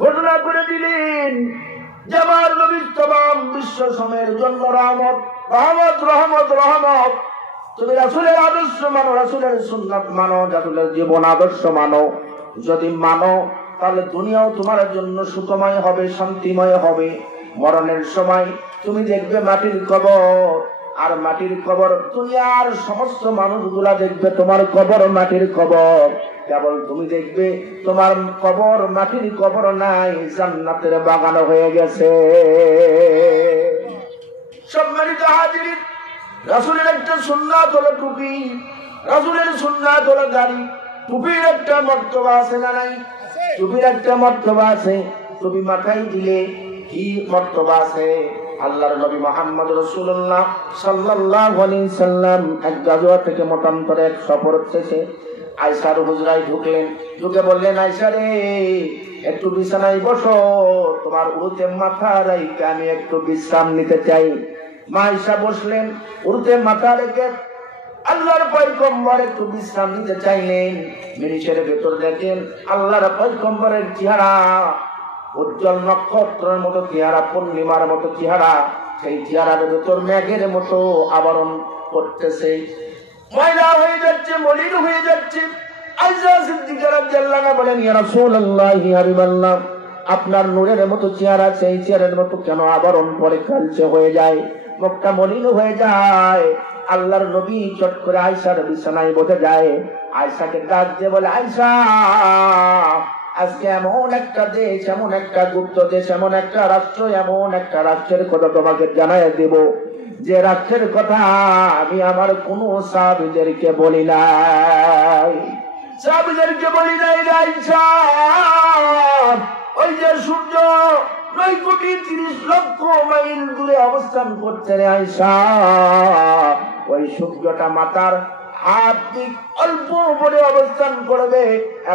ঘোষণা করে দিলেন যে আমার নবী तमाम বিশ্ব সময়ের জন্য রহমত রহমত রহমত রহমত। তুমি রাসূলের আদর্শ মানো, রাসূলের সুন্নাত মানো, রাসূলের জীবন আদর্শ মানো। যদি মানো তাহলে দুনিয়াও তোমার জন্য সুখময় হবে, শান্তিময় হবে। মরণের সময় তুমি দেখবে মাটির কবর, আর মাটির কবর দুনিয়ার সমস্ত মানুষগুলা দেখবে তোমার কবর মাটির কবর। কেবল তুমি দেখবে তোমার কবর মাটির কবর নাই, জান্নাতের বাগান হয়ে গেছে। সম্মানিত হাজিরিন, রাসূলের একটা সুন্নাত হলো টুপি, রাসূলের সুন্নাত হলো দাড়ি। টুপির একটা মর্তবা আছে না নাই? টুপির একটা মর্তবা আছে। টুপি মাথায় দিলে কি মর্তবা আছে? আল্লাহর নবী মুহাম্মদ রাসূলুল্লাহ সাল্লাল্লাহু আলাইহি সাল্লাম এক গাজওয়া থেকে মতান্তরে এক সফর শেষে আয়েশার হুজরায় ঢুকলেন। ঢুকে বললেন, আয়েশা রে, একটু বিছানায় বসো, তোমার উরুতে মাথা রাইখে আমি একটু বিশ্রাম নিতে চাই। মা আয়েশা বসলেন, উরুতে মাথা রেখে আল্লাহর পয়গম্বর একটু বিশ্রাম নিতে চাইলেন। মিনিটের ভেতর দেখেন আল্লাহর পয়গম্বরের চেহারা উজ্জ্বল নক্ষত্রের মতো চেহারা, পূর্ণিমার মতো চেহারা। সেই চেহারার ভেতর মেঘের মতো আবরণ করতেছে, ময়লা হয়ে যাচ্ছে, মলিন হয়ে যাচ্ছে। আয়েশা সিদ্দিকা রাদিয়াল্লাহু আনহা বলেন, ইয়া রাসূলুল্লাহ, ইয়া হাবিবাল্লাহ, আপনার নূরের মতো চেহারা, সেই চেহারার মতো কেন আবরণ পরে কালচে হয়ে যায়, মুখটা মলিন হয়ে যায়? আল্লাহর নবী চট করে আয়েশার বিছানায় বসে যায়। আয়েশাকে ডাক দিয়ে বলে, আয়েশা, আজকে এমন একটা দেশ, এমন একটা গুপ্ত দেশ, এমন একটা রাষ্ট্র, এমন একটা রাষ্ট্রের কথা তোমাকে জানাই দেব যে রাষ্ট্রের কথা আমি আমার কোন সাহাবীদেরকে বলি নাই, সাহাবীদেরকে বলি নাই। আয়েশা, ওই যে সূর্য 9,30,00,000 মাইল দূরে অবস্থান করছে রে আয়েশা, ওই সূর্যটা মাতার হাত দিক অল্প উপরে অবস্থান করবে।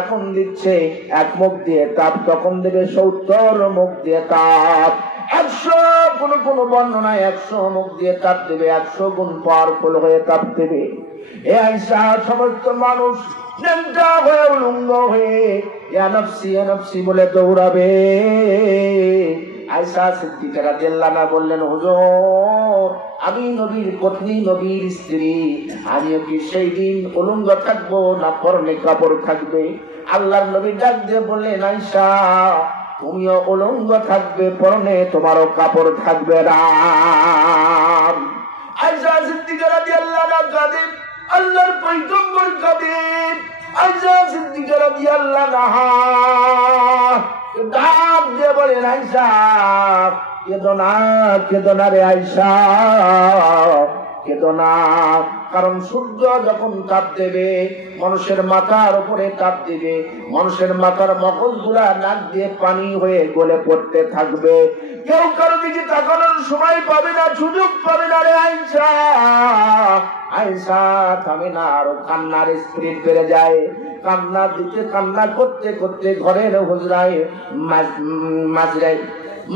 এখন দিচ্ছে এক মুখ দিয়ে তাপ, তখন দেবে 70 মুখ দিয়ে তাপ। 100, কোন বর্ণনায় 100 মুখ দিয়ে তাপ দেবে, 100 গুণ পাওয়ারফুল হয়ে তাপ দেবে। এ আয়েশা, সমস্ত মানুষ ন্যাংটা হয়ে উলঙ্গ হয়ে ইয়া নফসি ইয়া নফসি বলে দৌড়াবে। আয়েশা সিদ্দিকা রাদিয়াল্লাহু আনহা বললেন, হুজুর, আমি নবীর পত্নী, নবীর স্ত্রী, আমিও কি সেই দিন উলঙ্গ থাকবো না পরনে কাপড় থাকবে? আল্লাহর নবী ডাক দিয়ে বললেন, আয়েশা, তুমিও উলঙ্গ থাকবে, পরনে তোমারও কাপড় থাকবে না। আয়েশা সিদ্দিকা রাদিয়াল্লাহু আনহা কাঁদেন, আল্লাহর পয়গম্বর কাঁদেন। আয়েশা সিদ্দিকা রাদিয়াল্লাহু আনহা ডাক দিয়ে বলেন, আয়েশা, কেঁদো না, কেঁদো না রে আয়েশা, কেঁদো না। কারণ সূর্য যখন তাপ দেবে, মানুষের মাথার উপরে তাপ দিবে, মানুষের মাথার মগজগুলা নাক দিয়ে পানি হয়ে গলে পড়তে থাকবে। কেউ কারো দিকে তাকানোর সময় পাবে না, সুযোগ পাবে না রে আয়েশা। আয়েশা থামে না, আরো কান্নার স্পিরিট বেড়ে যায়। কান্না দিতে, কান্না করতে করতে ঘরের হুজরায়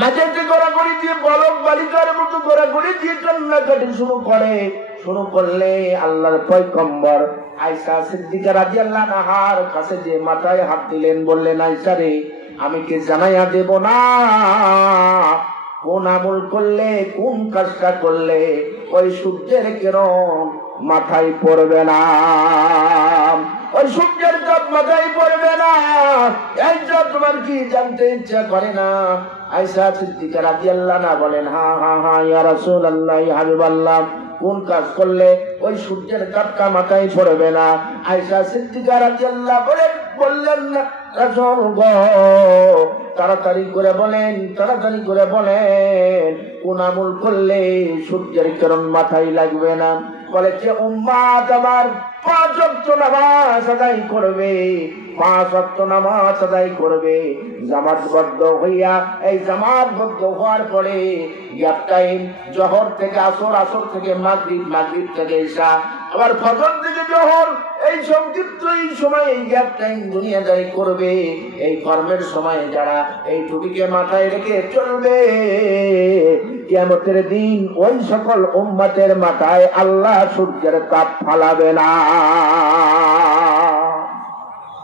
মাঝেতে গড়াগড়ি দিয়ে, বলক বালিকার মতো গড়াগড়ি দিয়ে কান্নাকাটি শুরু করে। শুরু করলে আল্লাহর পয়গম্বর আয়েশা সিদ্দিকা রাদিয়াল্লাহু আনহার কাছে যে মাথায় হাত দিলেন, বললেন, আয়েশা রে, আমি কি জানাইয়া দেব না কোন আমল করলে, কোন কাজটা করলে ওই সূর্যের কিরণ মাথায় পড়বে না, ওই সূর্যের তাপ মাথায় পড়বে না? এইটা তোমার কি জানতে ইচ্ছা করে না? আয়েশা সিদ্দিকা রাদিয়াল্লাহু আনহা বলেন, হ্যাঁ হ্যাঁ হ্যাঁ ইয়া রাসূলুল্লাহ, ইয়া হাবিবাল্লাহ, কোন কাজ করলে ওই সূর্যের তাপটা মাথায় পড়বে না? আয়েশা সিদ্দিকা রাদিয়াল্লাহু বললেন, রাসূল গো, তাড়াতাড়ি করে বলেন, তাড়াতাড়ি করে বলেন, কোন আমল করলে সূর্যের কিরণ মাথায় লাগবে না? বলে, যে উম্মাত আমার 5 ওয়াক্ত নামাজ আদায় করবে, 5 ওয়াক্ত নামাজ আদায় করবে জামাতবদ্ধ হইয়া, এই জামাতবদ্ধ হওয়ার পরে গ্যাপ টাইম জোহর থেকে আসর, আসর থেকে মাগরিব, মাগরিব থেকে ইশা, আবার ফজর থেকে জোহর, এই সংক্ষিপ্ত এই সময় এই গ্যাপ টাইম দুনিয়াদারি করবে। এই কর্মের সময় যারা এই টুপিকে মাথায় রেখে চলবে, কিয়ামতের দিন ওই সকল উম্মতের মাথায় আল্লাহ সূর্যের তাপ ফালাবে না।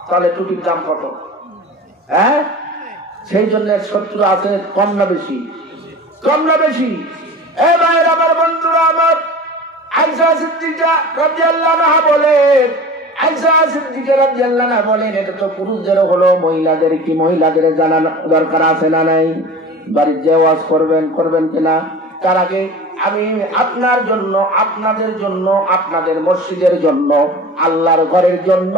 তাহলে টুপির দাম কত? সেই জন্য শত্রু আছে কম না বেশি? কম না বেশি? এ ভাইয়ের আমার, বন্ধুরা আমার, আয়েশা সিদ্দিকা রাদিয়াল্লাহু আনহা বলেন, আয়েশা সিদ্দিকা রাদিয়াল্লাহু আনহা বলেন, এটা তো পুরুষদের হলো, মহিলাদের কি মহিলাদের জানা দরকার আছে না নাই? বাড়ির যে ওয়াজ করবেন কিনা? তার আগে আমি আপনার জন্য, আপনাদের জন্য, আপনাদের মসজিদের জন্য, আল্লাহর ঘরের জন্য,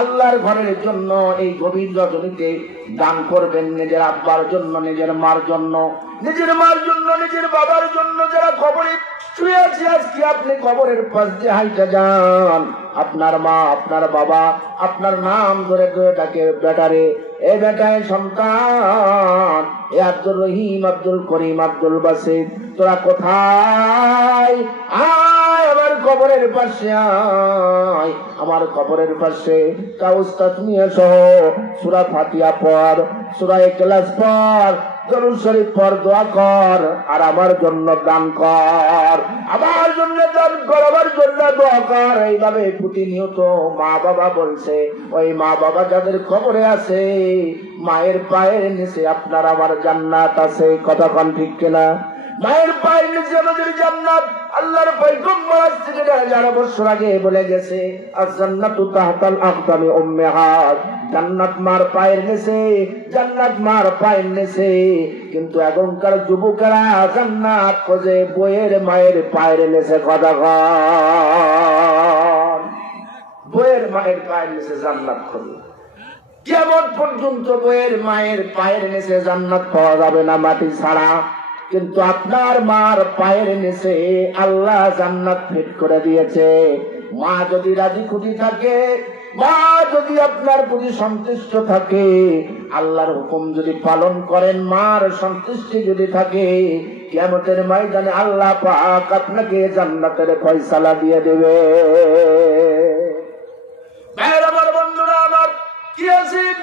আল্লাহর ঘরের জন্য এই গভীর রজনীতে দান করবেন। নিজের আব্বার জন্য, নিজের মার জন্য, নিজের মার জন্য, নিজের বাবার জন্য, যারা কবরে শুয়ে আছে। আজকে আপনি কবরের পাশ দিয়ে হাইটা যান, আপনার মা, আপনার বাবা আপনার নাম ধরে ধরে ডাকে, বেটারে, এ বেটায় সন্তান, এ আব্দুর রহিম, আব্দুল করিম, আব্দুল বাসিত, তোরা কোথায়? আয় আমার কবরের পাশে, আয় আমার কবরের পাশে। কাউস্তাত নিয়ে সহ সূরা ফাতিহা পড়, সূরা ইখলাস পড়, দরুদ শরীফ পড়, দোয়া কর, আর আমার জন্য দান কর, আমার জন্য দান কর, আমার জন্য দোয়া কর। এইভাবে প্রতিনিয়ত মা বাবা বলছে, ওই মা বাবা যাদের কবরে আছে, মায়ের পায়ের নিচে আপনার আমার জান্নাত আছে। কথা কোন ঠিক কিনা? মায়ের পায়ের নিচে আমাদের জান্নাত। আল্লাহর পয়গম্বর আজ থেকে 1000 বছর আগে বলে গেছে, আজ-জান্নাতু তাহতাল আকদামি উম্মাহাত, জান্নাত মার পায়ের নিচে, জান্নাত মার পায়ের নিচে। কিন্তু এখনকার যুবকেরা জান্নাত খোঁজে বইয়ের মায়ের পায়ের নিচে। কথা কন, বইয়ের মায়ের পায়ের নিচে জান্নাত খোঁজে। কিয়ামত পর্যন্ত বইয়ের মায়ের পায়ের নিচে জান্নাত পাওয়া যাবে না, মাটি ছাড়া। কিন্তু আপনার মার পায়ের নিচে আল্লাহ জান্নাত ফিট করে দিয়েছে। মা যদি রাজি খুশি থাকে, মা যদি আপনার প্রতি সন্তুষ্ট থাকে, আল্লাহর হুকুম যদি পালন করেন, মার সন্তুষ্টি যদি থাকে, কিয়ামতের ময়দানে আল্লাহ পাক আপনাকে জান্নাতের ফয়সালা দিয়ে দেবে। আমার বন্ধুরা আমার, কি আছেন?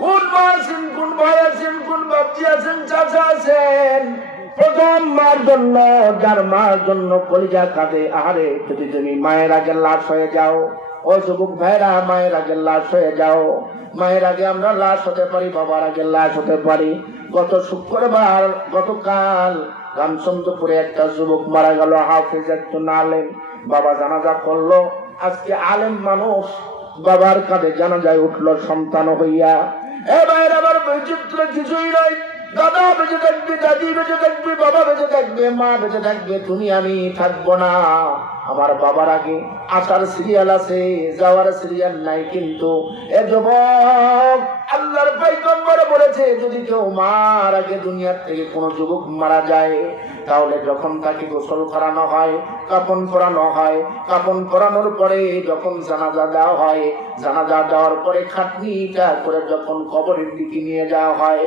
কোন মা আছেন, কোন ভাই আছেন, কোন বাপজি আছেন, চাচা আছেন? প্রথম মার জন্য, যার মার জন্য কলিজা কাঁদে, আহারে যদি তুমি মায়ের আগে লাশ হয়ে যাও, ও যুবক ভাইরা, মায়ের আগে লাশ হয়ে যাও। মায়ের আগে আমরা লাশ হতে পারি, বাবার আগে লাশ হতে পারি। গত শুক্রবার, গতকাল রামচন্দ্রপুরে একটা যুবক মারা গেল, হাফেজ একজন আলেম, বাবা জানাজা করলো। আজকে আলেম মানুষ বাবার কাঁধে জানাজায় উঠলো সন্তান হইয়া। এ ভাইয়ের আমার বৈচিত্র্য কিছুই নাই। দাদা বেঁচে থাকবে, দাদি বেঁচে থাকবে, বাবা বেঁচে থাকবে, মা বেঁচে থাকবে, তুমি আমি থাকবো না। আমার বাবার আগে আসার সিরিয়াল আছে, যাওয়ার সিরিয়াল নাই। কিন্তু এ যুবক, আল্লাহর পয়গম্বর বলেছে, যদি কেউ মার আগে দুনিয়ার থেকে কোনো যুবক মারা যায়, তাহলে যখন তাকে গোসল করানো হয়, কাফন পরানো হয়, কাফন পরানোর পরে যখন জানাজা দেওয়া হয়, জানাজা দেওয়ার পরে খাটনিটা করে যখন কবরের দিকে নিয়ে যাওয়া হয়,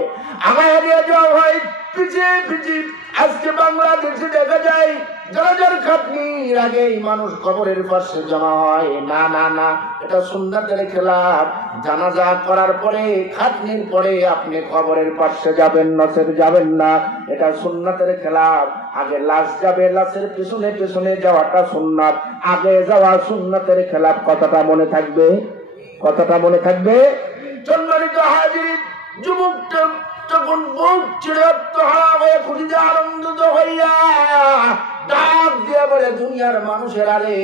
আগায় নিয়ে যাওয়া হয়, পিছিয়ে পিছিয়ে। আজকে বাংলাদেশে দেখা যায় জানাজার খাটনির আগেই মানুষ কবরের পাশে জমা হয়। না না না, এটা সুন্নাতের খেলাফ। জানাজা করার পরে, খাটনির পরে আপনি কবরের পাশে যাবেন, নসের যাবেন না, এটা সুন্নাতের খেলাফ। আগে লাশ যাবে, লাশের পেছনে পেছনে যাওয়াটা সুন্নাত, আগে যাওয়া সুন্নাতের খেলাফ। কথাটা মনে থাকবে, কথাটা মনে থাকবে। সম্মানিত হাজির, যুবকটা তখন বুক ছেড়ে আত্মহারা হয়ে খুশিতে আনন্দিত হইয়া ডাক দিয়ে বলে, দুনিয়ার মানুষের, আরে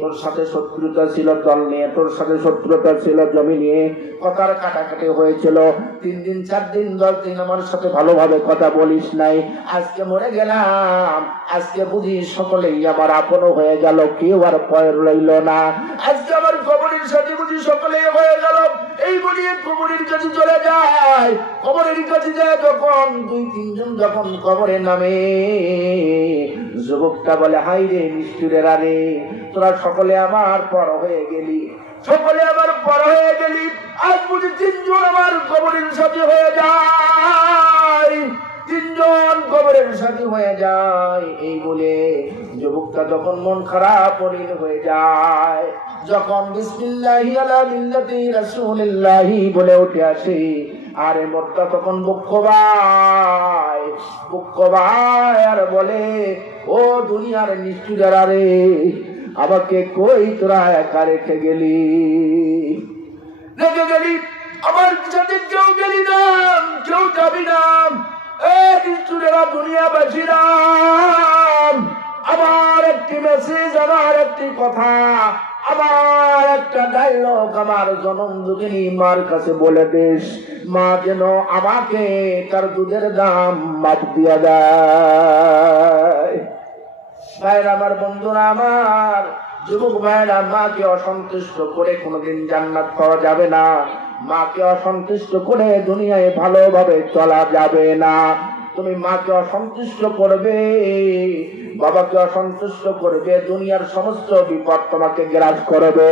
তোর সাথে শত্রুতা ছিল দল নিয়ে, তোর সাথে শত্রুতা ছিল জমি নিয়ে, কথার কাটাকাটি হয়েছিল, 3 দিন 4 দিন 10 দিন আমার সাথে ভালোভাবে কথা বলিস নাই। আজকে মরে গেলাম, আজকে বুঝি সকলেই আমার আপন হয়ে গেল, কেউ আর পয় রইল না। আজকে আমার কবরের সাথে বুঝি সকলেই হয়ে গেল। এই বলিয়ে কবরের কাছে চলে যায়। কবরের কাছে যায় যখন 2-3 জন যখন কবরে নামে, যুবকটা বলে, হাই রে নিষ্ঠুরের, আরে তোরা সকলে আমার পর হয়ে গেলি, সকলে আমার পর হয়ে গেলি, আজ বুঝি 3 জন আমার কবরের সাথে হয়ে যায়, 3 জন কবরের সাথে হয়ে যায়। এই বলে যুবকটা যখন মন খারাপ হয়ে যায়, যখন বিসমিল্লাহি আলা মিল্লাতি রাসূলিল্লাহি বলে উঠে আসে, আরে মোটটা তখন বুক ভাই আর বলে, ও দুনিয়ার নিষ্ঠুরেরা রে, আমাকে কই তোরা একা রেখে গেলি, আমার সাথে কেউ গেলি না। কেউ যাবি না। স্টুডেন্টরা, দুনিয়াবাসীরা, আমার একটি মেসেজ, আমার একটি কথা, আমার একটা ডায়লগ আমার জনম দুঃখিনী মার কাছে বলে দিস, মা যেন আমাকে তার দুধের দাম মাপ দিয়া দেয়। ভাইরা আমার, বন্ধুরা আমার, যুবক ভাইরা, মাকে অসন্তুষ্ট করে কোনোদিন জান্নাত পাওয়া যাবে না। মাকে অসন্তুষ্ট করে দুনিয়ায় ভালোভাবে চলা যাবে না। তুমি মাকে অসন্তুষ্ট করবে, বাবাকে অসন্তুষ্ট করবে, দুনিয়ার সমস্ত বিপদ তোমাকে গ্রাস করবে।